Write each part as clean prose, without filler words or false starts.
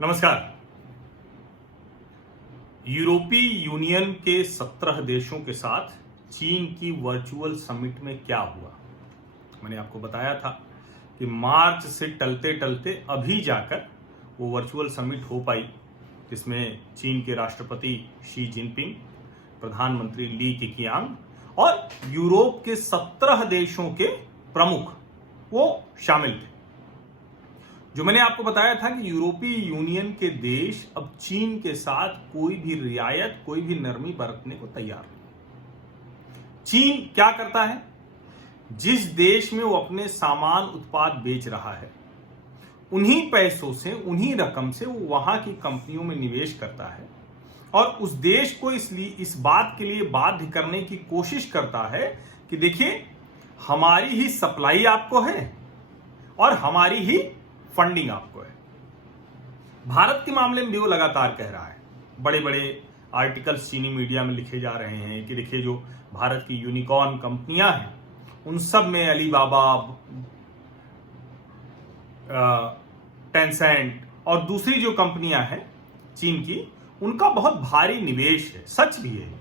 नमस्कार। यूरोपीय यूनियन के 17 देशों के साथ चीन की वर्चुअल समिट में क्या हुआ, मैंने आपको बताया था कि मार्च से टलते टलते अभी जाकर वो वर्चुअल समिट हो पाई, जिसमें चीन के राष्ट्रपति शी जिनपिंग, प्रधानमंत्री ली केकियांग और यूरोप के 17 देशों के प्रमुख वो शामिल थे। जो मैंने आपको बताया था कि यूरोपीय यूनियन के देश अब चीन के साथ कोई भी रियायत, कोई भी नरमी बरतने को तैयार नहीं। चीन क्या करता है, जिस देश में वो अपने सामान उत्पाद बेच रहा है, उन्हीं पैसों से, उन्हीं रकम से वो वहां की कंपनियों में निवेश करता है और उस देश को इसलिए इस बात के लिए बाध्य करने की कोशिश करता है कि देखिए, हमारी ही सप्लाई आपको है और हमारी ही फंडिंग आपको है। भारत के मामले में भी वो लगातार कह रहा है, बड़े बड़े आर्टिकल्स चीनी मीडिया में लिखे जा रहे हैं कि देखिए, जो भारत की यूनिकॉर्न कंपनियां हैं उन सब में अलीबाबा, टेंसेंट और दूसरी जो कंपनियां हैं चीन की, उनका बहुत भारी निवेश है। सच भी है,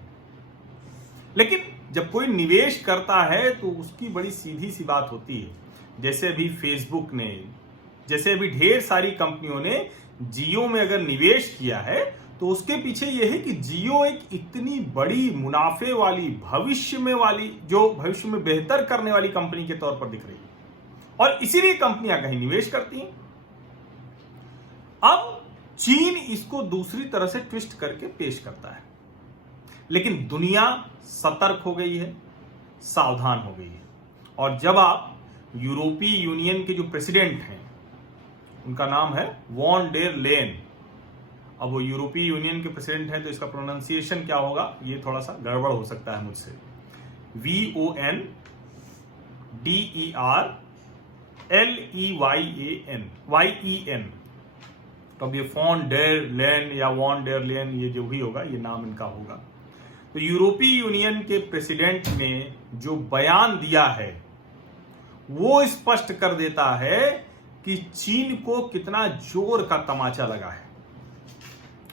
लेकिन जब कोई निवेश करता है तो उसकी बड़ी सीधी सी बात होती है। जैसे अभी फेसबुक ने, जैसे अभी ढेर सारी कंपनियों ने जियो में अगर निवेश किया है तो उसके पीछे यह है कि जियो एक इतनी बड़ी मुनाफे वाली, भविष्य में बेहतर करने वाली कंपनी के तौर पर दिख रही है और इसीलिए कंपनियां कहीं निवेश करती हैं। अब चीन इसको दूसरी तरह से ट्विस्ट करके पेश करता है, लेकिन दुनिया सतर्क हो गई है, सावधान हो गई है। और जब आप यूरोपीय यूनियन के जो प्रेसिडेंट हैं, उनका नाम है वॉन डेर लेन, अब वो यूरोपीय यूनियन के प्रेसिडेंट हैं तो इसका प्रोनाउंसिएशन क्या होगा ये थोड़ा सा गड़बड़ हो सकता है मुझसे। VONDERLEYEN, तो अब ये वॉन डेर लेन या वॉन डेर लेन, ये जो भी होगा ये नाम इनका होगा। तो यूरोपीय यूनियन के प्रेसिडेंट ने जो बयान दिया है वो स्पष्ट कर देता है कि चीन को कितना जोर का तमाचा लगा है।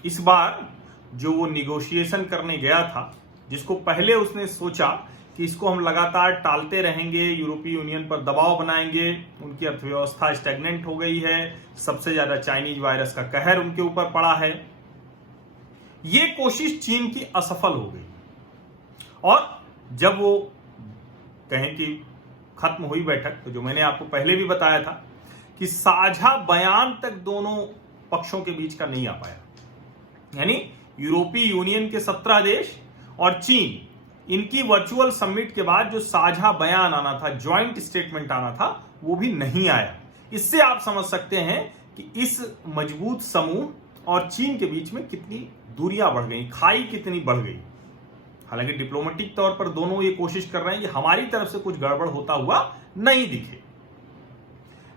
इस बार जो वो निगोशिएशन करने गया था, जिसको पहले उसने सोचा कि इसको हम लगातार टालते रहेंगे, यूरोपीय यूनियन पर दबाव बनाएंगे, उनकी अर्थव्यवस्था स्टैग्नेंट हो गई है, सबसे ज्यादा चाइनीज वायरस का कहर उनके ऊपर पड़ा है, ये कोशिश चीन की असफल हो गई। और जब वो कहें कि खत्म हुई बैठक, तो जो मैंने आपको पहले भी बताया था कि साझा बयान तक दोनों पक्षों के बीच का नहीं आ पाया, यानी यूरोपीय यूनियन के 17 देश और चीन, इनकी वर्चुअल समिट के बाद जो साझा बयान आना था, ज्वाइंट स्टेटमेंट आना था, वो भी नहीं आया। इससे आप समझ सकते हैं कि इस मजबूत समूह और चीन के बीच में कितनी दूरियां बढ़ गई, खाई कितनी बढ़ गई। हालांकि डिप्लोमेटिक तौर पर दोनों ये कोशिश कर रहे हैं कि हमारी तरफ से कुछ गड़बड़ होता हुआ नहीं दिखे,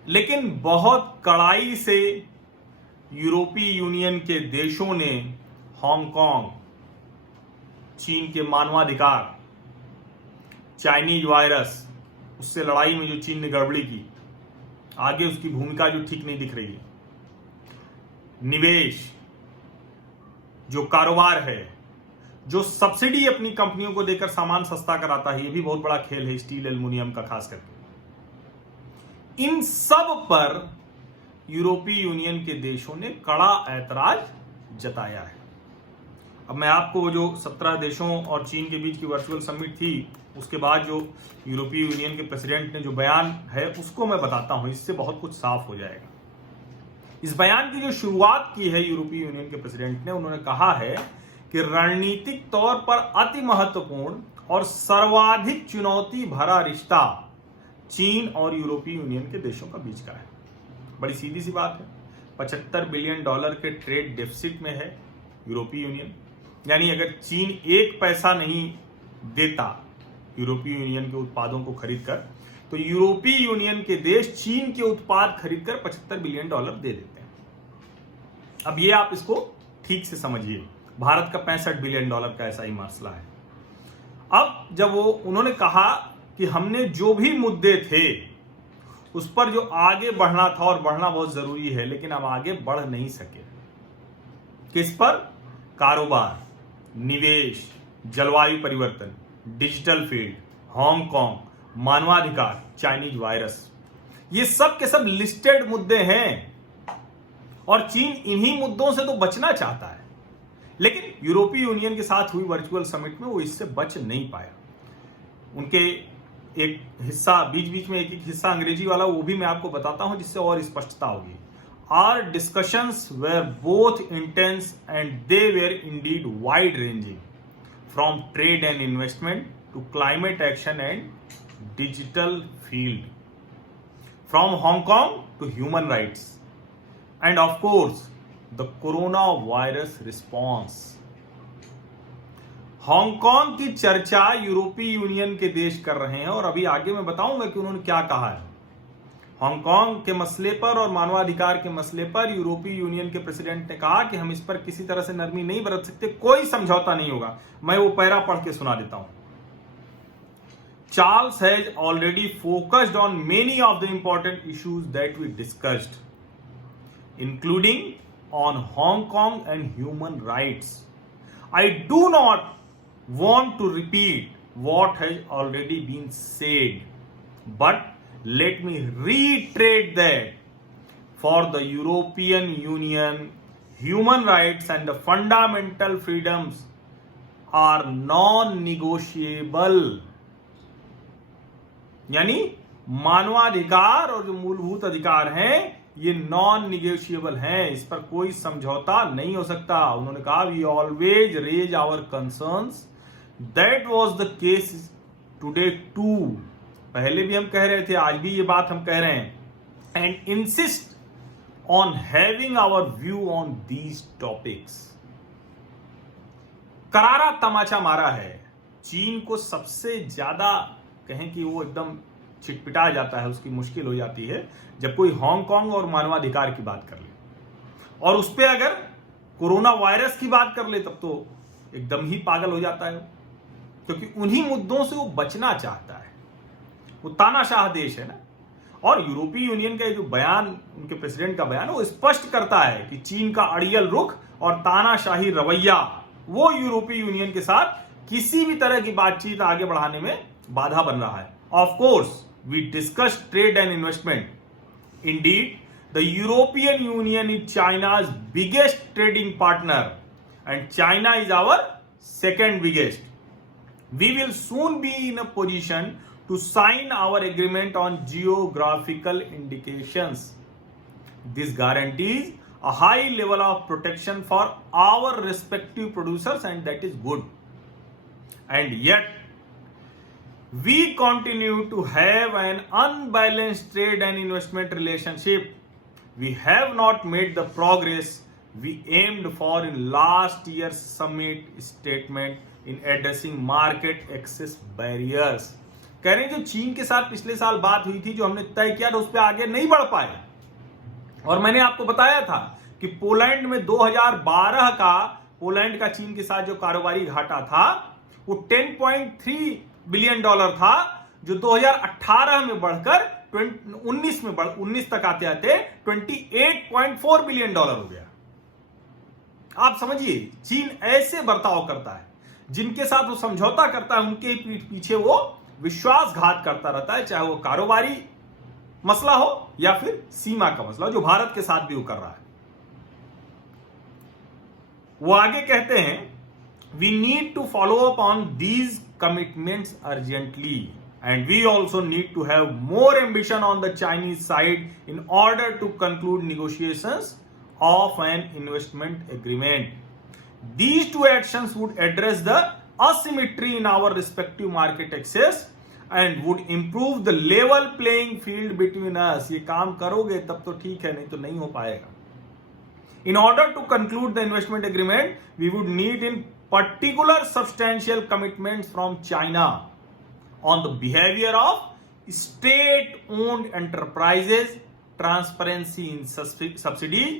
लेकिन बहुत कड़ाई से यूरोपीय यूनियन के देशों ने हांगकांग, चीन के मानवाधिकार, चाइनीज वायरस, उससे लड़ाई में जो चीन ने गड़बड़ी की, आगे उसकी भूमिका जो ठीक नहीं दिख रही है, निवेश, जो कारोबार है, जो सब्सिडी अपनी कंपनियों को देकर सामान सस्ता कराता है, ये भी बहुत बड़ा खेल है स्टील एल्युमिनियम का खास करके। इन सब पर यूरोपीय यूनियन के देशों ने कड़ा ऐतराज जताया है। अब मैं आपको जो 17 देशों और चीन के बीच की वर्चुअल समिट थी, उसके बाद जो यूरोपीय यूनियन के प्रेसिडेंट ने जो बयान है उसको मैं बताता हूं, इससे बहुत कुछ साफ हो जाएगा। इस बयान की जो शुरुआत की है यूरोपीय यूनियन के प्रेसिडेंट ने, उन्होंने कहा है कि रणनीतिक तौर पर अति महत्वपूर्ण और सर्वाधिक चुनौती भरा रिश्ता चीन और यूरोपीय यूनियन के देशों का बीच का है। बड़ी सीधी सी बात है, $75 बिलियन के ट्रेड डेफिसिट में है यूरोपीय यूनियन। यानी अगर चीन एक पैसा नहीं देता यूरोपीय यूनियन के उत्पादों को खरीदकर, तो यूरोपीय यूनियन के देश चीन के उत्पाद खरीदकर $75 बिलियन दे देते हैं। अब ये आप इसको ठीक से समझिए, भारत का $65 बिलियन का ऐसा ही मसला है। अब जब उन्होंने कहा कि हमने जो भी मुद्दे थे उस पर जो आगे बढ़ना था, और बढ़ना बहुत जरूरी है, लेकिन हम आगे बढ़ नहीं सके, किस पर? कारोबार, निवेश, जलवायु परिवर्तन, डिजिटल फील्ड, हांगकांग, मानवाधिकार, चाइनीज वायरस। ये सब के सब लिस्टेड मुद्दे हैं और चीन इन्हीं मुद्दों से तो बचना चाहता है, लेकिन यूरोपीय यूनियन के साथ हुई वर्चुअल समिट में वो इससे बच नहीं पाया। उनके एक हिस्सा बीच बीच में एक हिस्सा अंग्रेजी वाला, वो भी मैं आपको बताता हूं जिससे और स्पष्टता होगी। Our discussions were both intense and they were indeed wide-ranging, from trade and investment to climate action and digital field, from Hong Kong to human rights, and of course, the coronavirus response. Hong Kong की चर्चा यूरोपीय union के देश कर रहे हैं और अभी आगे मैं बताऊंगा कि उन्होंने क्या कहा है। हांगकांग के मसले पर और मानवाधिकार के मसले पर यूरोपीय यूनियन के प्रेसिडेंट ने कहा कि हम इस पर किसी तरह से नरमी नहीं बरत सकते, कोई समझौता नहीं होगा। मैं वो पैरा पढ़ के सुना देता हूं। Charles has already focused on many of the important issues that we discussed, including on Hong Kong and human rights. I do not want to repeat what has already been said, but let me reiterate that for the European Union, human rights and the fundamental freedoms are non-negotiable. यानी मानवाधिकार और जो मूलभूत अधिकार हैं ये non negotiable हैं, इस पर कोई समझौता नहीं हो सकता। उन्होंने कहा we always raise our concerns, that was the case today too. पहले भी हम कह रहे थे, आज भी ये बात हम कह रहे हैं। And insist on having our view on these topics. करारा तमाचा मारा है। चीन को सबसे ज्यादा कहें कि वो एकदम चिटपिटा जाता है, उसकी मुश्किल हो जाती है जब कोई हांगकांग और मानवाधिकार की बात कर ले, और उस पर अगर कोरोना वायरस की बात कर ले तब तो एकदम ही पागल हो जाता है, क्योंकि उन्हीं मुद्दों से वो बचना चाहता है। वो तानाशाह देश है ना। और यूरोपीय यूनियन का जो बयान, उनके प्रेसिडेंट का बयान, वो स्पष्ट करता है कि चीन का अड़ियल रुख और तानाशाही रवैया वो यूरोपीय यूनियन के साथ किसी भी तरह की बातचीत आगे बढ़ाने में बाधा बन रहा है। Of course we discuss trade and investment. Indeed the European Union is China's biggest trading partner and China is our second biggest. We will soon be in a position to sign our agreement on geographical indications. This guarantees a high level of protection for our respective producers, and that is good. And yet, we continue to have an unbalanced trade and investment relationship. We have not made the progress we aimed for in last year's summit statement in addressing market access barriers. कह रहे हैं जो चीन के साथ पिछले साल बात हुई थी, जो हमने तय किया था, उस पर आगे नहीं बढ़ पाए। और मैंने आपको बताया था कि पोलैंड में 2012 का पोलैंड का चीन के साथ जो कारोबारी घाटा था वो $10.3 बिलियन था, जो 2018 में बढ़कर 19 तक आते आते $28.4 बिलियन हो गया। आप समझिए, चीन ऐसे बर्ताव करता है, जिनके साथ वो समझौता करता है उनके पीठ पीछे वो विश्वासघात करता रहता है, चाहे वो कारोबारी मसला हो या फिर सीमा का मसला हो, जो भारत के साथ भी वो कर रहा है। वो आगे कहते हैं, we need to follow up on these commitments urgently and we also need to have more ambition on the Chinese side in order to conclude negotiations of an investment agreement. These two actions would address the asymmetry in our respective market access and would improve the level playing field between us. ये काम करोगे तब तो ठीक है, नहीं तो नहीं हो पाएगा. In order to conclude the investment agreement, we would need in particular substantial commitments from China on the behavior of state-owned enterprises, transparency in subsidies,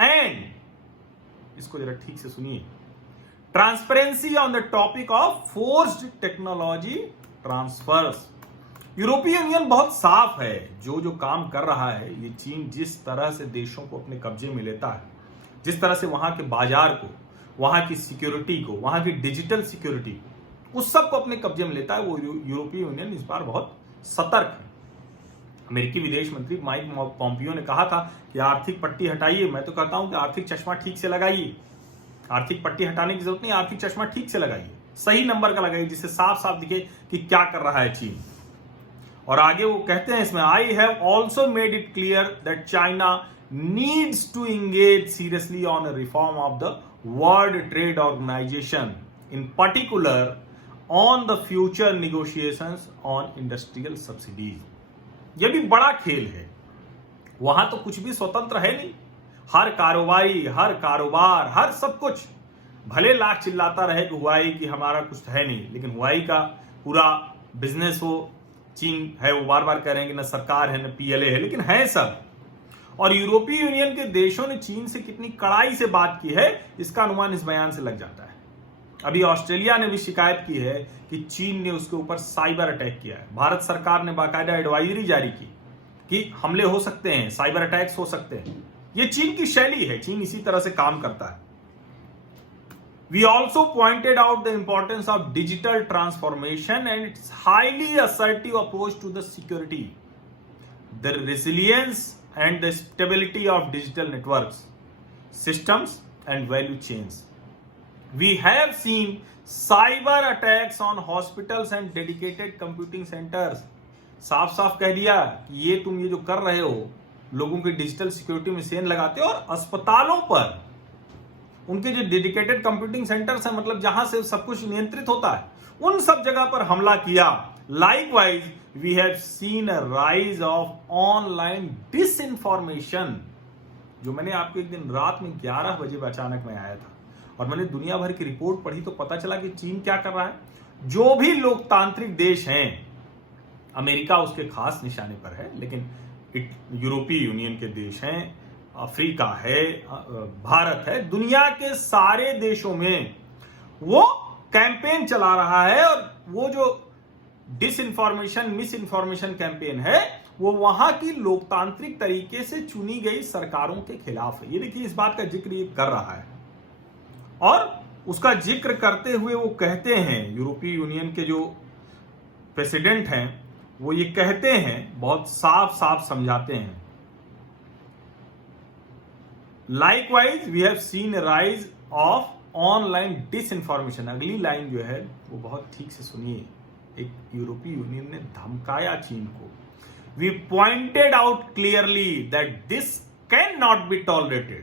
and इसको जरा ठीक से सुनिए, transparency on the topic of forced technology transfers. यूरोपीय यूनियन बहुत साफ है, जो काम कर रहा है, ये चीन जिस तरह से देशों को अपने कब्जे में लेता है जिस तरह से वहां के बाजार को, वहां की सिक्योरिटी को, वहां की डिजिटल सिक्योरिटी को, उस सब को अपने कब्जे में लेता है, वो यूरोपीय यूनियन इस बार बहुत सतर्क है। अमेरिकी विदेश मंत्री माइक पॉम्पियो ने कहा था कि आर्थिक पट्टी हटाइए। मैं तो कहता हूं कि आर्थिक चश्मा ठीक से लगाइए। आर्थिक पट्टी हटाने की जरूरत नहीं, आर्थिक चश्मा ठीक से लगाइए, सही नंबर का लगाइए, जिससे साफ साफ दिखे कि क्या कर रहा है चीन। और आगे वो कहते हैं इसमें, I have also made it clear that China needs to engage seriously on a reform of the World Trade Organisation, in particular on the future negotiations on industrial subsidies. यह भी बड़ा खेल है, वहां तो कुछ भी स्वतंत्र है नहीं। हर कारोबारी, हर कारोबार, हर सब कुछ, भले लाख चिल्लाता रहे कि हुआई की हमारा कुछ है नहीं, लेकिन हुआई का पूरा बिजनेस वो चीन है, वो बार बार कह रहे हैं कि न सरकार है न पीएलए है, लेकिन है सब। और यूरोपीय यूनियन के देशों ने चीन से कितनी कड़ाई से बात की है, इसका अनुमान इस बयान से लग जाता है। अभी ऑस्ट्रेलिया ने भी शिकायत की है कि चीन ने उसके ऊपर साइबर अटैक किया है। भारत सरकार ने बाकायदा एडवाइजरी जारी की कि हमले हो सकते हैं, साइबर अटैक्स हो सकते हैं। ये चीन की शैली है, चीन इसी तरह से काम करता है। We also pointed out the importance of digital transformation and its highly assertive approach to the security, the resilience and the stability of digital networks, systems and value chains. We have seen cyber attacks on hospitals and dedicated computing centers. साफ साफ कह दिया कि ये तुम ये जो कर रहे हो, लोगों की डिजिटल सिक्योरिटी में सेंध लगाते हो, और अस्पतालों पर उनके जो डेडिकेटेड कंप्यूटिंग सेंटर्स हैं, मतलब जहां से सब कुछ नियंत्रित होता है, उन सब जगह पर हमला किया। Likewise we have seen a rise of online disinformation, जो मैंने आपको एक दिन रात में 11 बजे अचानक में आया था और मैंने दुनिया भर की रिपोर्ट पढ़ी, तो पता चला कि चीन क्या कर रहा है। जो भी लोकतांत्रिक देश हैं, अमेरिका उसके खास निशाने पर है, लेकिन यूरोपीय यूनियन के देश हैं, अफ्रीका है, भारत है, दुनिया के सारे देशों में वो कैंपेन चला रहा है। और वो जो डिसइंफॉर्मेशन, मिस इन्फॉर्मेशन कैंपेन है, वो वहां की लोकतांत्रिक तरीके से चुनी गई सरकारों के खिलाफ है। ये देखिए, इस बात का जिक्र ये कर रहा है, और उसका जिक्र करते हुए वो कहते हैं, यूरोपीय यूनियन के जो प्रेसिडेंट हैं, वो ये कहते हैं, बहुत साफ साफ समझाते हैं, Likewise, we have seen a rise of online disinformation. अगली लाइन जो है वो बहुत ठीक से सुनिए। एक यूरोपीय यूनियन ने धमकाया चीन को। We pointed out clearly that this cannot be tolerated.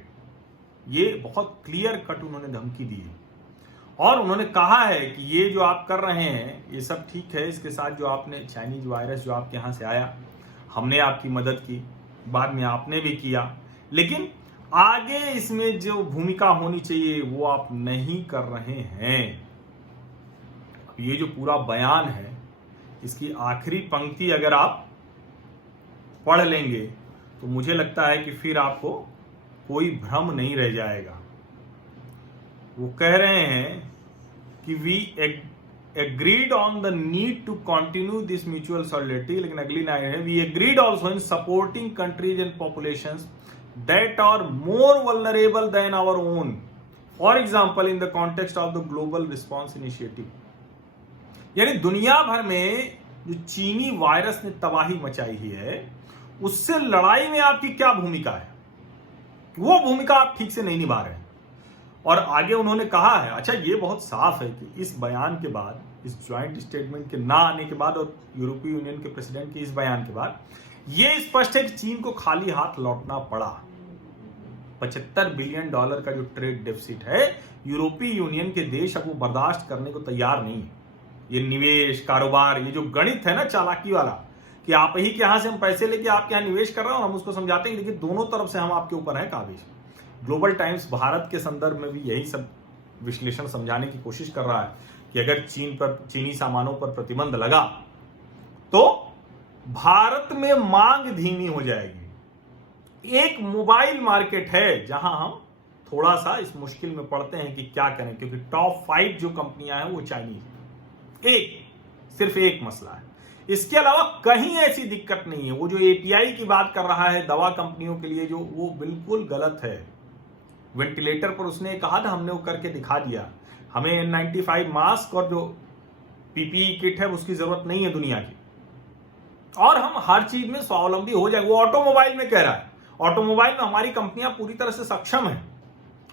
ये बहुत क्लियर कट उन्होंने धमकी दी है, और उन्होंने कहा है कि ये जो आप कर रहे हैं ये सब ठीक है, इसके साथ जो आपने चाइनीज वायरस जो आपके यहां से आया, हमने आपकी मदद की, बाद में आपने भी किया, लेकिन आगे इसमें जो भूमिका होनी चाहिए वो आप नहीं कर रहे हैं। ये जो पूरा बयान है, इसकी आखिरी पंक्ति अगर आप पढ़ लेंगे तो मुझे लगता है कि फिर आपको कोई भ्रम नहीं रह जाएगा। वो कह रहे हैं कि we agreed on the need to continue this mutual solidarity, लेकिन अगली लाइन है, we agreed also in supporting countries and populations that are more vulnerable than our own, for example in the context of the global response initiative. यानी दुनिया भर में जो चीनी virus ने तबाही मचाई है, उससे लड़ाई में आपकी क्या भूमिका है, वो भूमिका आप ठीक से नहीं निभा रहे हैं। और आगे उन्होंने कहा है, अच्छा ये बहुत साफ है कि इस बयान के बाद, इस ज्वाइंट स्टेटमेंट के ना आने के बाद और यूरोपीय यूनियन के प्रेसिडेंट के इस बयान के बाद ये स्पष्ट है कि चीन को खाली हाथ लौटना पड़ा। $75 बिलियन का जो ट्रेड डेफिसिट है, यूरोपीय यूनियन के देश अब वो बर्दाश्त करने को तैयार नहीं है। ये निवेश, कारोबार, ये जो गणित है ना चालाकी वाला, कि आप ही के यहां से हम पैसे लेके आपके यहां निवेश कर रहे हैं और हम उसको समझाते हैं, लेकिन दोनों तरफ से हम आपके ऊपर हैं काबिज। ग्लोबल टाइम्स भारत के संदर्भ में भी यही सब विश्लेषण समझाने की कोशिश कर रहा है कि अगर चीनी सामानों पर प्रतिबंध लगा तो भारत में मांग धीमी हो जाएगी। एक मोबाइल मार्केट है जहां हम थोड़ा सा इस मुश्किल में पड़ते हैं कि क्या करें, क्योंकि टॉप 5 जो कंपनियां हैं वो चाइनीज, सिर्फ एक मसला है। इसके अलावा कहीं ऐसी दिक्कत नहीं है। वो जो एपीआई की बात कर रहा है दवा कंपनियों के लिए, जो वो बिल्कुल गलत है। वेंटिलेटर पर उसने कहा था, हमने वो करके दिखा दिया। हमें N95 मास्क और जो पीपीई किट है उसकी जरूरत नहीं है दुनिया की, और हम हर चीज में स्वावलंबी हो जाए। वो ऑटोमोबाइल में कह रहा है, ऑटोमोबाइल में हमारी कंपनियां पूरी तरह से सक्षम है,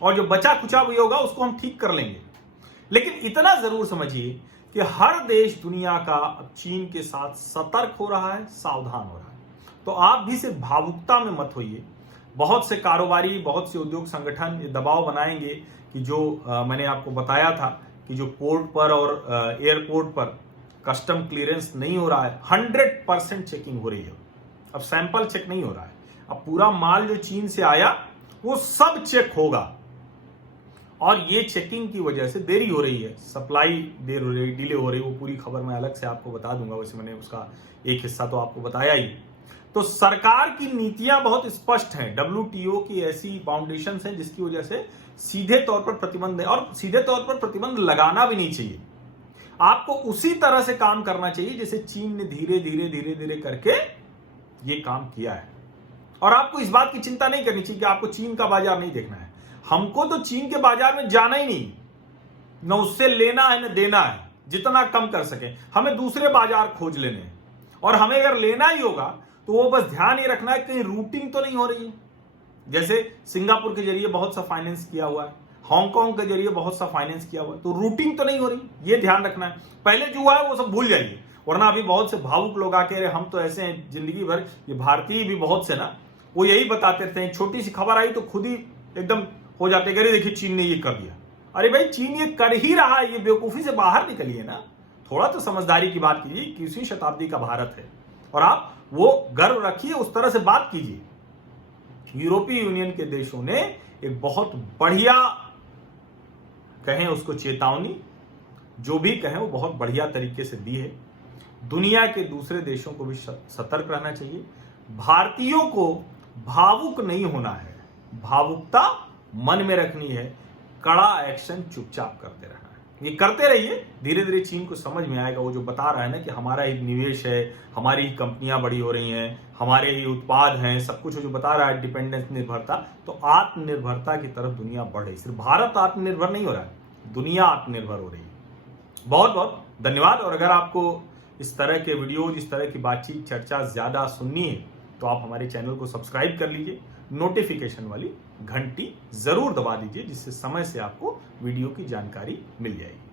और जो बचा खुचा भी होगा उसको हम ठीक कर लेंगे। लेकिन इतना जरूर समझिए कि हर देश दुनिया का अब चीन के साथ सतर्क हो रहा है, सावधान हो रहा है। तो आप भी सिर्फ भावुकता में मत होइए। बहुत से कारोबारी, बहुत से उद्योग संगठन ये दबाव बनाएंगे कि जो मैंने आपको बताया था कि जो पोर्ट पर और एयरपोर्ट पर कस्टम क्लियरेंस नहीं हो रहा है, 100% चेकिंग हो रही है। अब सैंपल चेक नहीं हो रहा है, अब पूरा माल जो चीन से आया वो सब चेक होगा, और ये चेकिंग की वजह से देरी हो रही है, सप्लाई देर हो रही, डिले हो रही। वो पूरी खबर मैं अलग से आपको बता दूंगा, वैसे मैंने उसका एक हिस्सा तो आपको बताया ही। तो सरकार की नीतियां बहुत स्पष्ट हैं, WTO की ऐसी फाउंडेशन है जिसकी वजह से सीधे तौर पर प्रतिबंध है, और सीधे तौर पर प्रतिबंध लगाना भी नहीं चाहिए। आपको उसी तरह से काम करना चाहिए जैसे चीन ने धीरे धीरे धीरे धीरे करके ये काम किया है। और आपको इस बात की चिंता नहीं करनी चाहिए कि आपको चीन का बाजार नहीं देखना है। हमको तो चीन के बाजार में जाना ही नहीं, न उससे लेना है न देना है, जितना कम कर सके हमें दूसरे बाजार खोज लेने हैं। और हमें अगर लेना ही होगा तो वो बस ध्यान ये रखना है कहीं रूटिंग तो नहीं हो रही है। जैसे सिंगापुर के जरिए बहुत सा फाइनेंस किया हुआ है, हांगकांग के जरिए बहुत सा फाइनेंस किया हुआ है, तो रूटिंग तो नहीं हो रही, ये ध्यान रखना है। पहले जो हुआ है वो सब भूल जाइए, वरना अभी बहुत से भावुक लोग आके रहे हम तो ऐसे हैं जिंदगी भर। ये भारतीय भी बहुत से ना, वो यही बताते रहते हैं, छोटी सी खबर आई तो खुद ही एकदम हो जाते, अरे देखिए चीन ने ये कर दिया। अरे भाई चीन ये कर ही रहा है, ये बेवकूफी से बाहर निकलिए ना, थोड़ा तो समझदारी की बात कीजिए। 21वीं शताब्दी का भारत है और आप वो गर्व रखिए, उस तरह से बात कीजिए। यूरोपीय यूनियन के देशों ने एक बहुत बढ़िया, कहें उसको चेतावनी, जो भी कहें वो बहुत बढ़िया तरीके से दी है। दुनिया के दूसरे देशों को भी सतर्क रहना चाहिए। भारतीयों को भावुक नहीं होना है, भावुकता मन में रखनी है, कड़ा एक्शन चुपचाप करते रहना है। ये करते रहिए, धीरे धीरे चीन को समझ में आएगा। वो जो बता रहा है ना कि हमारा ही निवेश है, हमारी ही कंपनियां बड़ी हो रही हैं, हमारे ही उत्पाद हैं, सब कुछ जो बता रहा है, डिपेंडेंस, निर्भरता, तो आत्मनिर्भरता की तरफ दुनिया बढ़ रही है। सिर्फ भारत आत्मनिर्भर नहीं हो रहा है, दुनिया आत्मनिर्भर हो रही है। बहुत बहुत धन्यवाद। और अगर आपको इस तरह के वीडियोज, इस तरह की बातचीत, चर्चा ज्यादा सुननी है तो आप हमारे चैनल को सब्सक्राइब कर लीजिए, नोटिफिकेशन वाली घंटी जरूर दबा दीजिए, जिससे समय से आपको वीडियो की जानकारी मिल जाएगी।